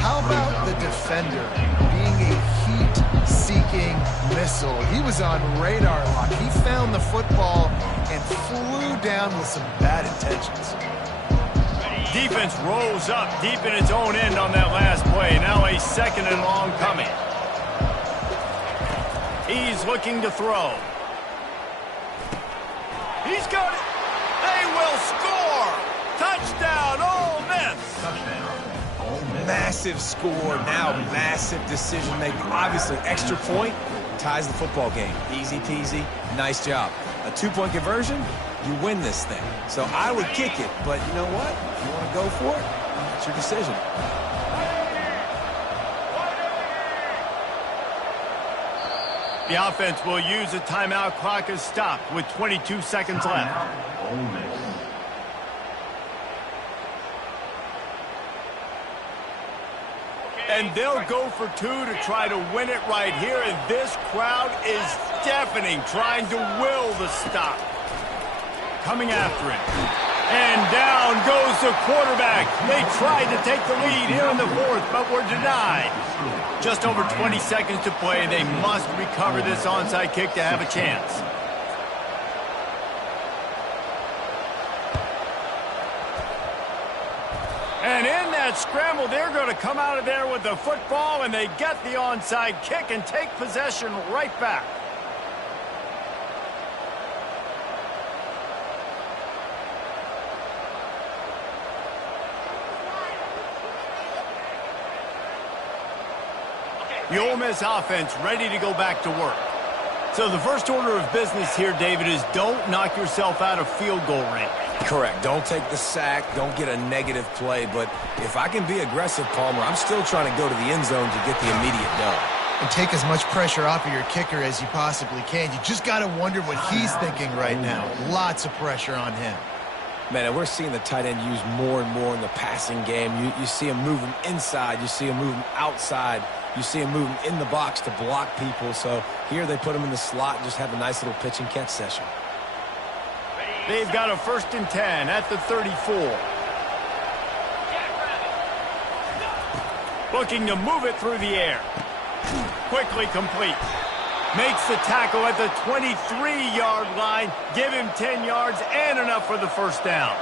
How about the defender being a heat-seeking missile? He was on radar lock. He found the football and flew down with some bad intentions. Defense rolls up deep in its own end on that last play. Now a 2nd and long coming. He's looking to throw. He's got it. They will score. Touchdown, Ole Miss. Massive score, now massive decision-making. Obviously, extra point ties the football game. Easy peasy, nice job. A 2-point conversion, you win this thing. So I would kick it, but you know what? If you want to go for it, it's your decision. The offense will use a timeout. Clock is stopped with 22 seconds left. And they'll go for 2 to try to win it right here. And this crowd is deafening, trying to will the stop. Coming after it. And down goes the quarterback. They tried to take the lead here in the 4th, but were denied. Just over 20 seconds to play. They must recover this onside kick to have a chance. And in that scramble, they're going to come out of there with the football, and they get the onside kick and take possession right back. The Ole Miss offense ready to go back to work. So the first order of business here, David, is don't knock yourself out of field goal range. Correct. Don't take the sack. Don't get a negative play. But if I can be aggressive, Palmer, I'm still trying to go to the end zone to get the immediate dub. And take as much pressure off of your kicker as you possibly can. You just got to wonder what he's thinking right now. Lots of pressure on him. Man, and we're seeing the tight end used more and more in the passing game. You see him moving inside. You see him moving outside. You see him moving in the box to block people. So here they put him in the slot and just have a nice little pitch and catch session. They've got a 1st and 10 at the 34. Looking to move it through the air. Quickly complete. Makes the tackle at the 23-yard line. Give him 10 yards and enough for the first down.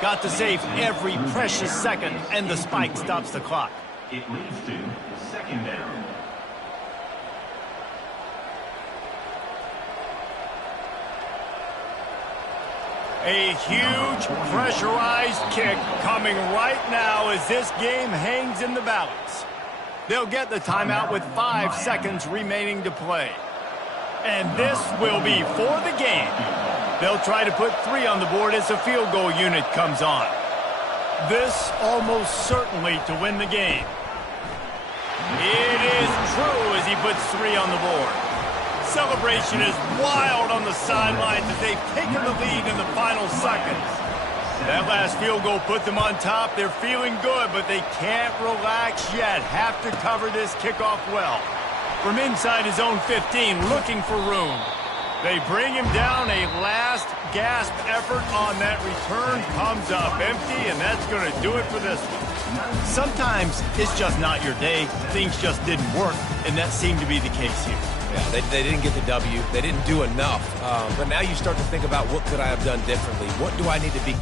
Got to save every precious second, and the spike stops the clock. It leads to 2nd down. A huge pressurized kick coming right now as this game hangs in the balance. They'll get the timeout with 5 seconds remaining to play. And this will be for the game. They'll try to put 3 on the board as the field goal unit comes on. This almost certainly to win the game. It is true as he puts 3 on the board. Celebration is wild on the sidelines as they've taken the lead in the final seconds. That last field goal put them on top. They're feeling good, but they can't relax yet. Have to cover this kickoff well. From inside his own 15, looking for room. They bring him down. A last gasp effort on that return comes up empty, and that's going to do it for this one. Sometimes it's just not your day. Things just didn't work, and that seemed to be the case here. Yeah, they didn't get the W. They didn't do enough. But now you start to think about what could I have done differently? What do I need to be